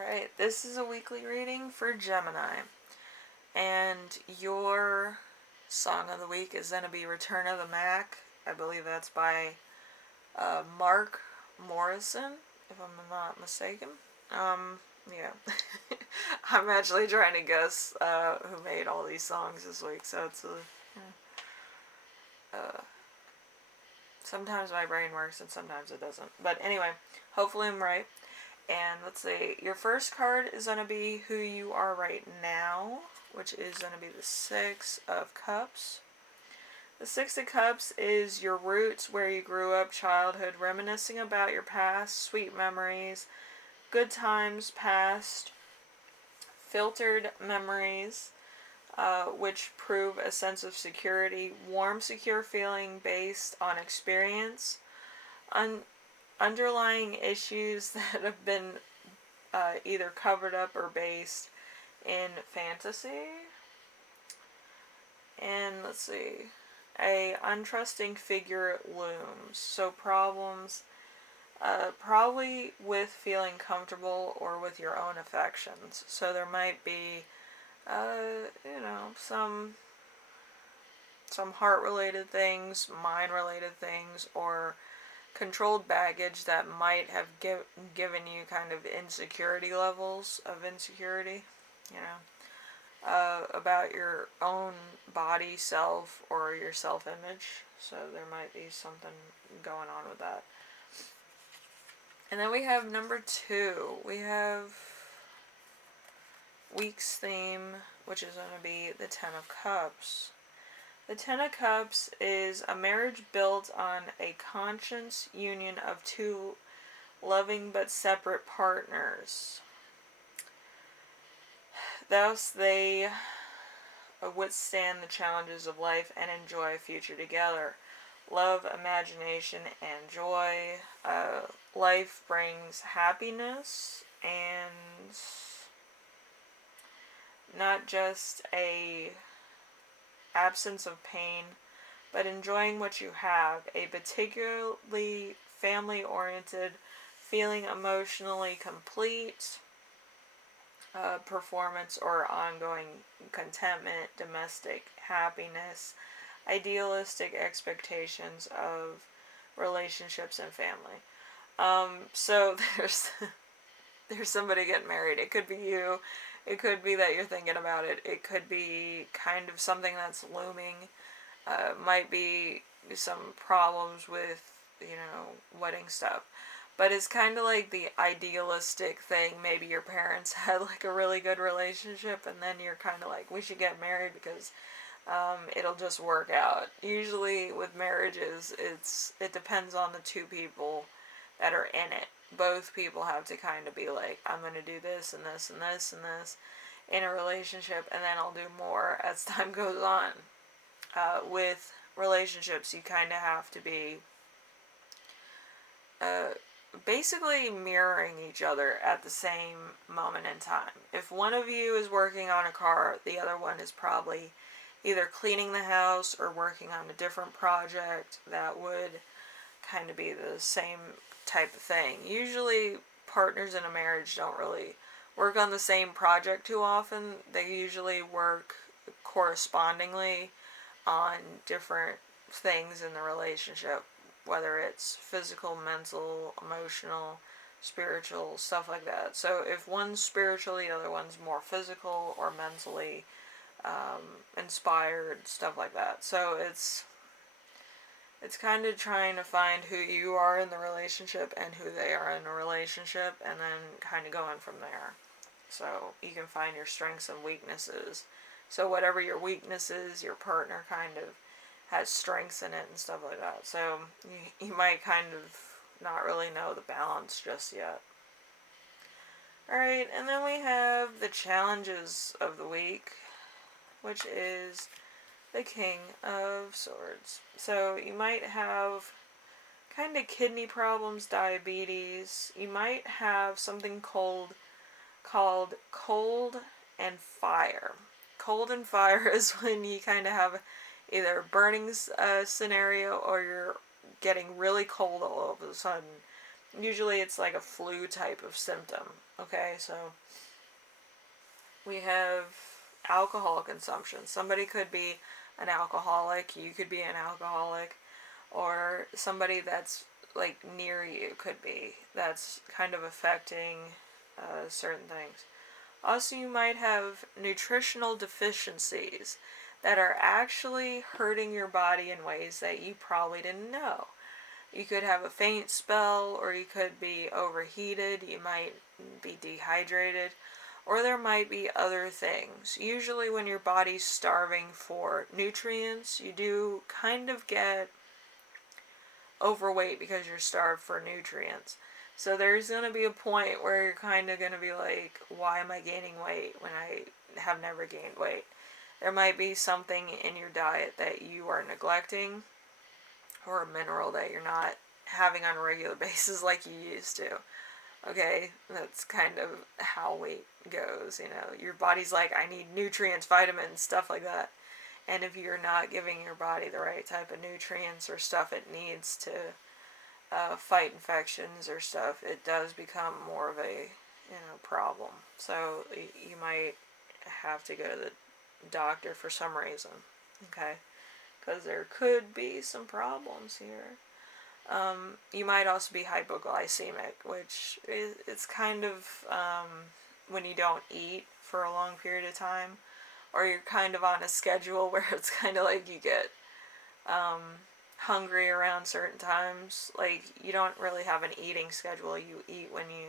Alright, this is a weekly reading for Gemini, and your song of the week is going to be Return of the Mack. I believe that's by Morrison, if I'm not mistaken. Yeah. I'm actually trying to guess who made all these songs this week, so it's sometimes my brain works and sometimes it doesn't. But anyway, hopefully I'm right. And let's see, your first card is going to be who you are right now, which is going to be the Six of Cups. The Six of Cups is your roots, where you grew up, childhood, reminiscing about your past, sweet memories, good times past, filtered memories, which prove a sense of security, warm, secure feeling based on experience, underlying issues that have been either covered up or based in fantasy. And let's see, a untrusting figure looms. So problems, probably with feeling comfortable or with your own affections. So there might be, some heart-related things, mind-related things, or controlled baggage that might have given you kind of insecurity levels of insecurity, about your own body, self, or your self-image. So there might be something going on with that. And then we have number 2. We have week's theme, which is going to be the Ten of Cups. The Ten of Cups is a marriage built on a conscious union of two loving but separate partners. Thus, they withstand the challenges of life and enjoy a future together. Love, imagination, and joy. Life brings happiness and not just a absence of pain, but enjoying what you have. A particularly family-oriented, feeling emotionally complete, performance or ongoing contentment, domestic happiness, idealistic expectations of relationships and family. So there's somebody getting married. It could be you. It could be that you're thinking about it. It could be kind of something that's looming. Might be some problems with, wedding stuff. But it's kind of like the idealistic thing. Maybe your parents had like a really good relationship and then you're kind of like, we should get married because it'll just work out. Usually with marriages, it depends on the two people that are in it. Both people have to kind of be like, I'm going to do this and this and this and this in a relationship, and then I'll do more as time goes on. With relationships, you kind of have to be basically mirroring each other at the same moment in time. If one of you is working on a car, the other one is probably either cleaning the house or working on a different project that would kind of be the same type of thing. Usually partners in a marriage don't really work on the same project too often. They usually work correspondingly on different things in the relationship, whether it's physical, mental, emotional, spiritual, stuff like that. So if one's spiritual, the other one's more physical or mentally inspired, stuff like that. So it's kind of trying to find who you are in the relationship and who they are in a relationship, and then kind of going from there. So you can find your strengths and weaknesses. So whatever your weakness is, your partner kind of has strengths in it and stuff like that. So you might kind of not really know the balance just yet. Alright, and then we have the challenges of the week, which is the King of Swords. So you might have kind of kidney problems, diabetes. You might have something called cold and fire. Cold and fire is when you kind of have either a burning scenario or you're getting really cold all of a sudden. Usually it's like a flu type of symptom. Okay, so we have alcohol consumption. Somebody could be an alcoholic, you could be an alcoholic, or somebody that's like near you could be, that's kind of affecting certain things. Also, you might have nutritional deficiencies that are actually hurting your body in ways that you probably didn't know. You could have a faint spell, or you could be overheated, you might be dehydrated, or there might be other things. Usually, when your body's starving for nutrients, you do kind of get overweight because you're starved for nutrients. So there's going to be a point where you're kind of going to be like, why am I gaining weight when I have never gained weight? There might be something in your diet that you are neglecting, or a mineral that you're not having on a regular basis like you used to. Okay, that's kind of how weight goes. You know, your body's like, I need nutrients, vitamins, stuff like that. And if you're not giving your body the right type of nutrients or stuff it needs to fight infections or stuff, it does become more of a problem. So you might have to go to the doctor for some reason. Okay, because there could be some problems here. You might also be hypoglycemic, which is it's kind of when you don't eat for a long period of time, or you're kind of on a schedule where it's kind of like you get hungry around certain times. Like, you don't really have an eating schedule. You eat when you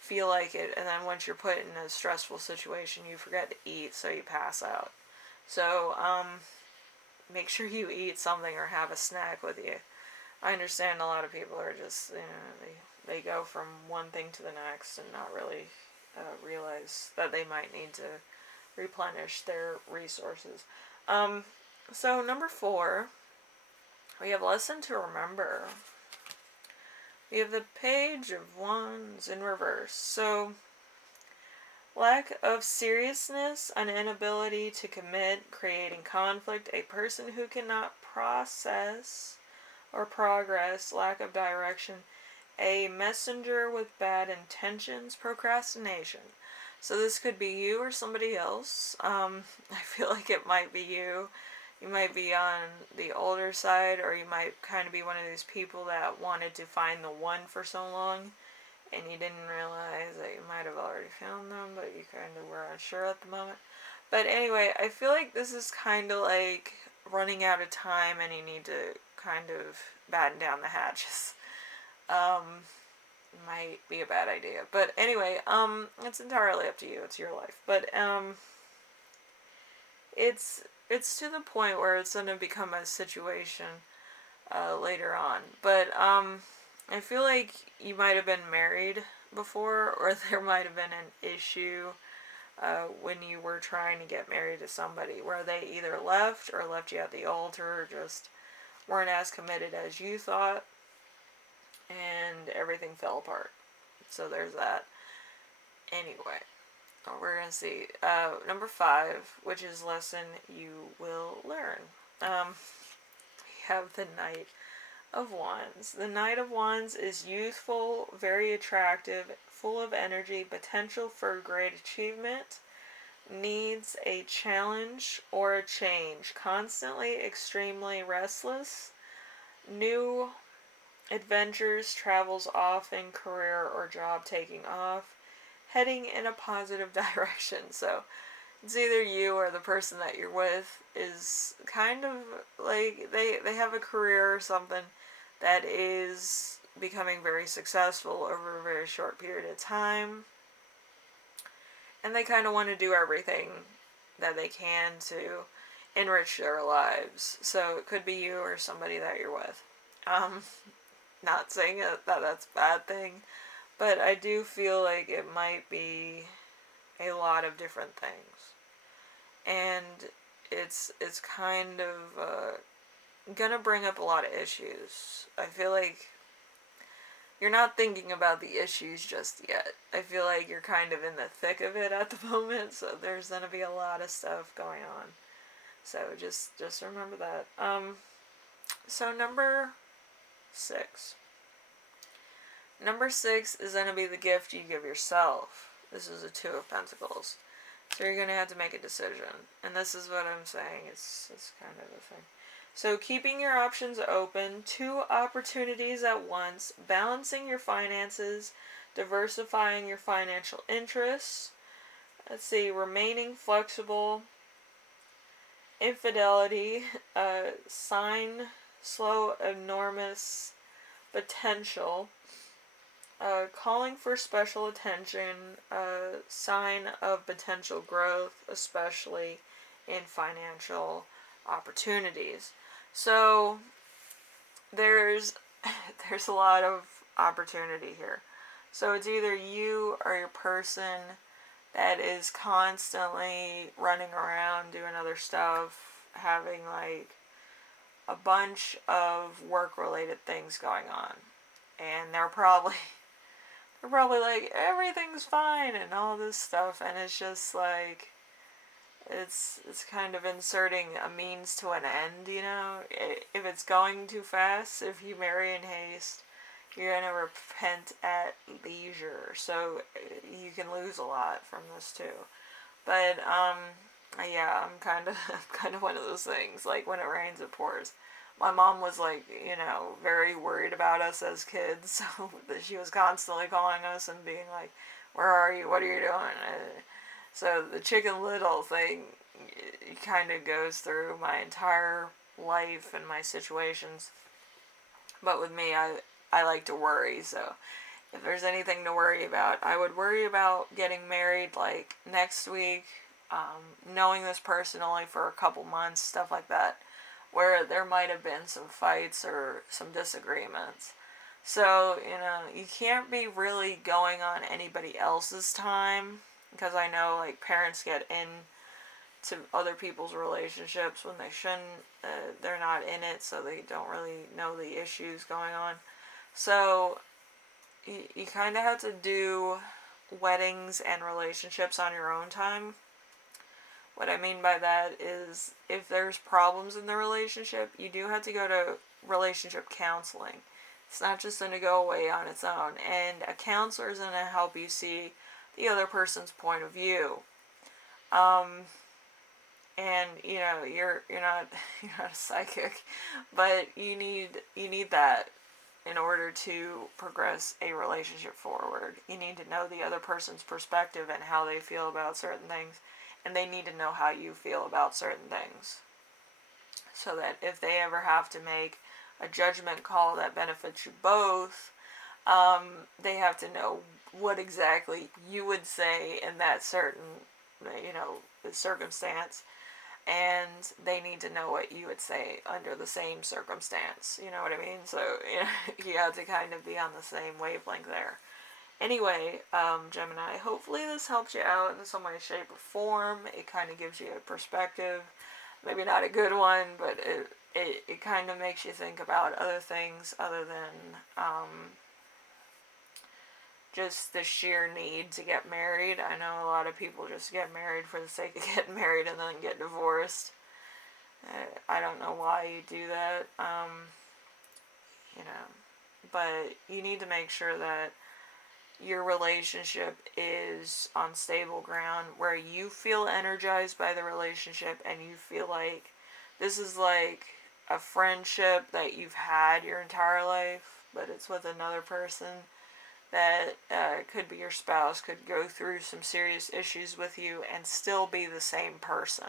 feel like it, and then once you're put in a stressful situation, you forget to eat, so you pass out. So, make sure you eat something or have a snack with you. I understand a lot of people are just, they go from one thing to the next and not really realize that they might need to replenish their resources. So number 4, we have lesson to remember. We have the Page of Wands in reverse. So, lack of seriousness, an inability to commit, creating conflict, a person who cannot process or progress, lack of direction, a messenger with bad intentions, procrastination. So this could be you or somebody else. I feel like it might be you. You might be on the older side, or you might kind of be one of these people that wanted to find the one for so long, and you didn't realize that you might have already found them, but you kind of were unsure at the moment. But anyway, I feel like this is kind of like running out of time, and you need to kind of batten down the hatches. Might be a bad idea. But anyway, it's entirely up to you. It's your life. But, it's to the point where it's going to become a situation, later on. But, I feel like you might have been married before, or there might have been an issue, when you were trying to get married to somebody, where they either left or left you at the altar, or just weren't as committed as you thought, and everything fell apart. So there's that. Anyway, we're going to see number 5, which is lesson you will learn. We have the Knight of Wands. The Knight of Wands is youthful, very attractive, full of energy, potential for great achievement, needs a challenge or a change, constantly extremely restless, new adventures, travels often, career or job taking off, heading in a positive direction. So it's either you or the person that you're with is kind of like they have a career or something that is becoming very successful over a very short period of time, and they kind of want to do everything that they can to enrich their lives. So it could be you or somebody that you're with. Not saying that that's a bad thing, but I do feel like it might be a lot of different things. And it's kind of gonna bring up a lot of issues. I feel like you're not thinking about the issues just yet. I feel like you're kind of in the thick of it at the moment, so there's gonna be a lot of stuff going on. So just remember that. So number 6. Number 6 is going to be the gift you give yourself. This is a 2 of Pentacles. So you're going to have to make a decision. And this is what I'm saying. It's kind of the thing. So keeping your options open, 2 opportunities at once, balancing your finances, diversifying your financial interests. Let's see, remaining flexible, infidelity, sign, slow, enormous potential, calling for special attention, sign of potential growth, especially in financial opportunities. So there's a lot of opportunity here. So it's either you or your person that is constantly running around doing other stuff, having like a bunch of work related things going on. And they're probably like, everything's fine and all this stuff, and it's just like, it's kind of inserting a means to an end, you know? If it's going too fast, if you marry in haste, you're gonna repent at leisure, so you can lose a lot from this too. But, yeah, I'm kind of one of those things, like, when it rains, it pours. My mom was, like, you know, very worried about us as kids, so she was constantly calling us and being like, where are you, what are you doing? So the Chicken Little thing, it kind of goes through my entire life and my situations. But with me, I like to worry, so if there's anything to worry about, I would worry about getting married, like, next week, knowing this person only for a couple months, stuff like that, where there might have been some fights or some disagreements. So, you know, you can't be really going on anybody else's time, because I know, like, parents get into other people's relationships when they shouldn't. They're not in it, so they don't really know the issues going on. So you kind of have to do weddings and relationships on your own time. What I mean by that is, if there's problems in the relationship, you do have to go to relationship counseling. It's not just going to go away on its own. And a counselor is going to help you see the other person's point of view. And you know, you're not a psychic, but you need that in order to progress a relationship forward. You need to know the other person's perspective and how they feel about certain things, and they need to know how you feel about certain things, so that if they ever have to make a judgment call that benefits you both, they have to know what exactly you would say in that certain, you know, circumstance, and they need to know what you would say under the same circumstance. You know what I mean? So, you know, you have to kind of be on the same wavelength there. Anyway, Gemini, hopefully this helps you out in some way, shape, or form. It kind of gives you a perspective. Maybe not a good one, but it kind of makes you think about other things other than just the sheer need to get married. I know a lot of people just get married for the sake of getting married and then get divorced. I don't know why you do that, you know, but you need to make sure that your relationship is on stable ground, where you feel energized by the relationship and you feel like this is like a friendship that you've had your entire life, but it's with another person that could be your spouse, could go through some serious issues with you and still be the same person.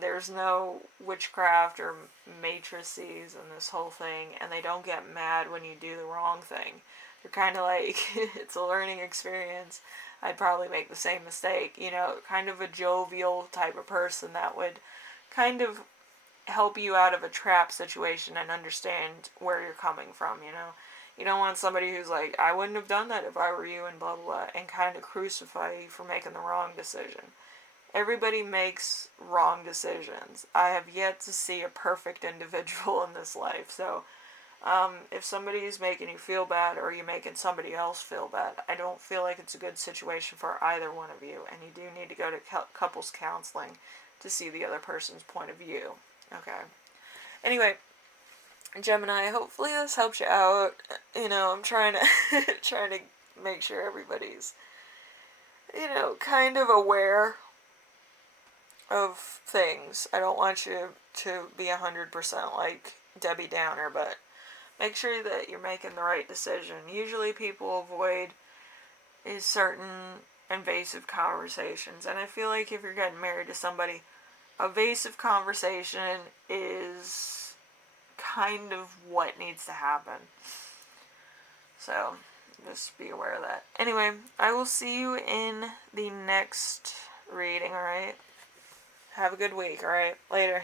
There's no witchcraft or matrices in this whole thing, and they don't get mad when you do the wrong thing. You're kind of like, it's a learning experience. I'd probably make the same mistake. You know, kind of a jovial type of person that would kind of help you out of a trap situation and understand where you're coming from, you know. You don't want somebody who's like, I wouldn't have done that if I were you, and blah, blah, blah, and kind of crucify you for making the wrong decision. Everybody makes wrong decisions. I have yet to see a perfect individual in this life. So, if somebody is making you feel bad or you're making somebody else feel bad, I don't feel like it's a good situation for either one of you. And you do need to go to couples counseling to see the other person's point of view. Okay. Anyway, Gemini, hopefully this helps you out. You know, I'm trying to trying to make sure everybody's, you know, kind of aware of things. I don't want you to be 100% like Debbie Downer, but make sure that you're making the right decision. Usually people avoid certain invasive conversations, and I feel like if you're getting married to somebody, evasive conversation is kind of what needs to happen. So, just be aware of that. Anyway, I will see you in the next reading, alright? Have a good week, alright? Later.